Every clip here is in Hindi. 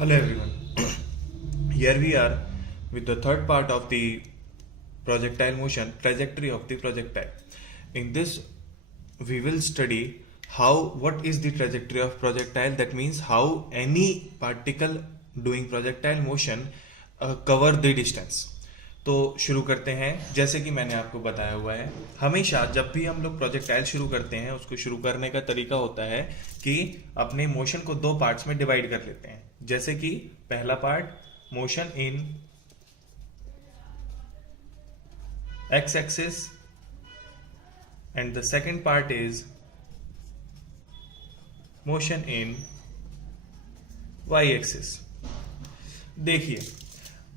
Hello everyone. Here we are with the third part of the projectile motion, trajectory of the projectile. In this, we will study what is the trajectory of projectile. That means how any particle doing projectile motion cover the distance. तो शुरू करते हैं। जैसे कि मैंने आपको बताया हुआ है, हमेशा जब भी हम लोग प्रोजेक्टाइल शुरू करते हैं, उसको शुरू करने का तरीका होता है कि अपने मोशन को दो पार्ट्स में डिवाइड कर लेते हैं। जैसे कि पहला part motion in X axis and the second part is motion in Y axis. देखिए,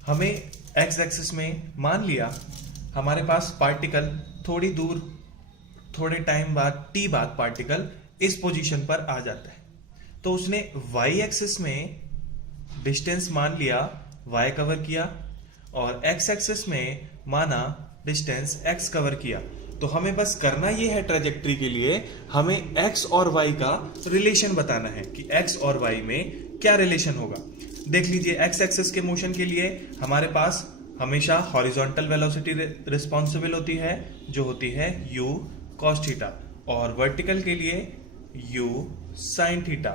हमें एक्स एक्सिस में मान लिया हमारे पास पार्टिकल थोड़ी दूर, थोड़े टाइम बाद टी बाद पार्टिकल इस पोजीशन पर आ जाता है, तो उसने वाई एक्सिस में डिस्टेंस मान लिया, वाई कवर किया, और एक्स एक्सिस में माना डिस्टेंस एक्स कवर किया। तो हमें बस करना ये है, ट्रेजेक्ट्री के लिए हमें एक्स और वाई का रिलेशन बताना है कि एक्स और वाई में क्या रिलेशन होगा। देख लीजिए, एक्स एक्सिस के मोशन के लिए हमारे पास हमेशा हॉरिजॉन्टल वेलोसिटी रिस्पॉन्सिबल होती है, जो होती है u cos थीटा, और वर्टिकल के लिए u sin थीटा,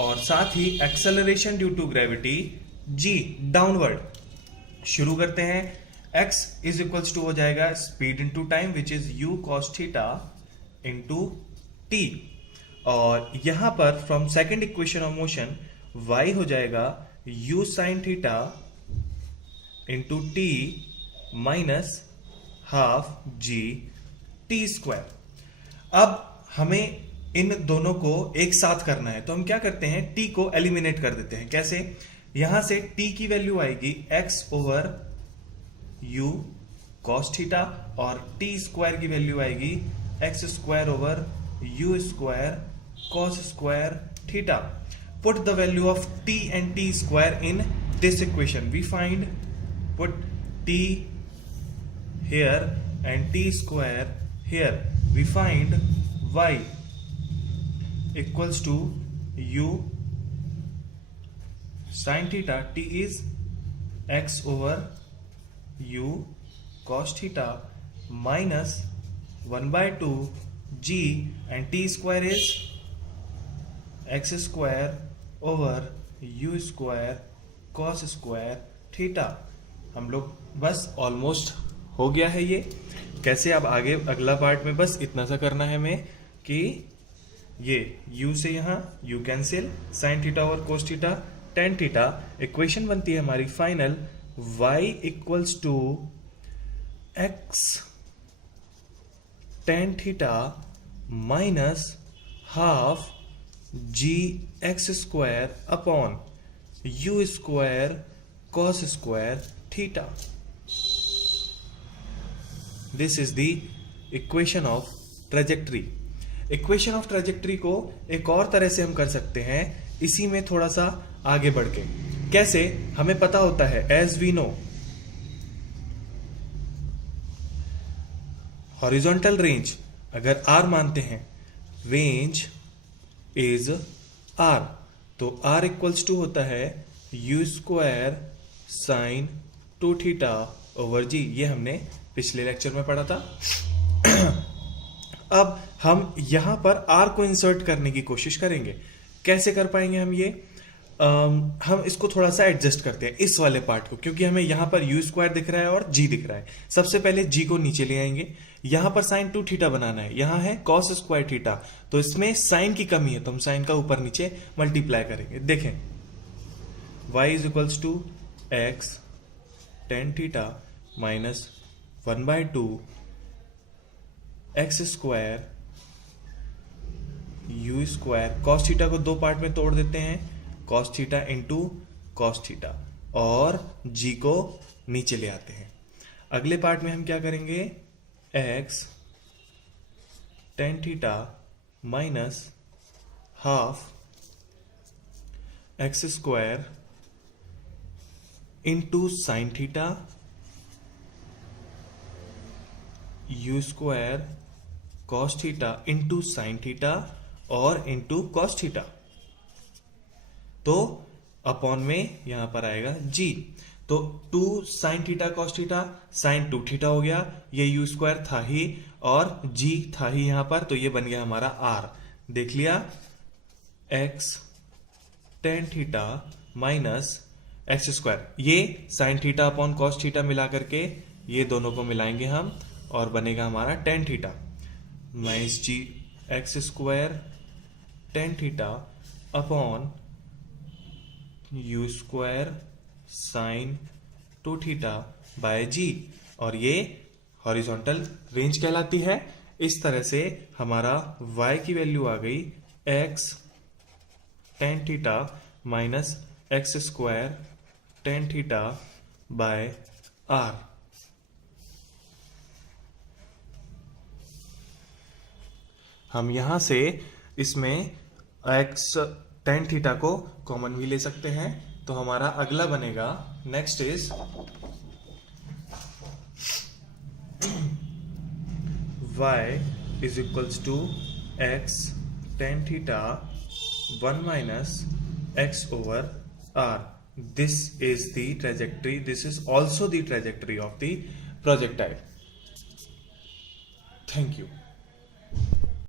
और साथ ही acceleration due to gravity g downward. शुरू करते हैं। x इज इक्वल्स टू हो जाएगा speed into time which is u cos theta into t, और यहां पर from second equation of motion y हो जाएगा u sin theta into T minus half G T square. अब हमें इन दोनों को एक साथ करना है, तो हम क्या करते हैं, टी को एलिमिनेट कर देते हैं। कैसे? यहां से टी की वैल्यू आएगी X over U cos theta, और टी स्क्वायर की वैल्यू आएगी X square over U square cos square theta. Put the value of T and T square in this equation. We find put t here and t square here. We find y equals to u sin theta. T is x over u cos theta minus 1 by 2 g, and t square is x square over u square cos square theta। हम लोग बस ऑलमोस्ट हो गया है ये। कैसे? अब आगे अगला पार्ट में बस इतना सा करना है हमें कि ये u से यहां u कैंसिल, साइन थीटा और cos theta tan theta. Equation बनती है हमारी final y equals to x tan theta minus half G x square upon you square cos square theta. This is the equation of trajectory. Equation of trajectory को एक और तरह से हम कर सकते हैं, इसी में थोड़ा सा आगे बढ़ के। कैसे? हमें पता होता है, as we know, horizontal range अगर r मानते हैं, range is r, तो r इक्वल्स टू होता है u square sine 2 theta over G. ये हमने पिछले लेक्चर में पढ़ा था। अब हम यहां पर r को इंसर्ट करने की कोशिश करेंगे। कैसे कर पाएंगे हम ये? हम इसको थोड़ा सा एडजस्ट करते हैं, इस वाले पार्ट को, क्योंकि हमें यहां पर u स्क्वायर दिख रहा है और g दिख रहा है। सबसे पहले g को नीचे ले आएंगे। यहां पर साइन 2 थीटा बनाना है, यहां है कॉस स्क्वायर थीटा, तो इसमें साइन की कमी है, तो हम साइन का ऊपर नीचे मल्टीप्लाई करेंगे। देखें, y is equals to X tan theta minus 1 by 2 X square U square. Cos theta को दो पार्ट में तोड़ देते हैं, cos theta into cos theta, और जी को नीचे ले आते हैं। अगले पार्ट में हम क्या करेंगे, X tan theta minus half X square into sine theta U square cos theta into sine theta और इंटू कॉस थीटा। तो अपॉन में यहां पर आएगा जी। तो 2 sine theta cos theta, sine 2 theta हो गया, ये यू स्क्वायर था ही और जी था ही यहां पर, तो ये बन गया हमारा आर। देख लिया, x tan theta minus x square, ये sine theta upon cos theta मिला करके ये दोनों को मिलाएंगे हम और बनेगा हमारा tan theta minus g x square tan theta upon you square sine 2 theta by g, और ये हॉरिजॉन्टल रेंज कहलाती है। इस तरह से हमारा y की वैल्यू आ गई x tan theta minus x square tan theta by r। हम यहां से इसमें x टेन थीटा को कॉमन भी ले सकते हैं, तो हमारा अगला बनेगा, next is y is equals to x tan theta 1 minus x over r. This is the trajectory. This is also the trajectory of the projectile. Thank you.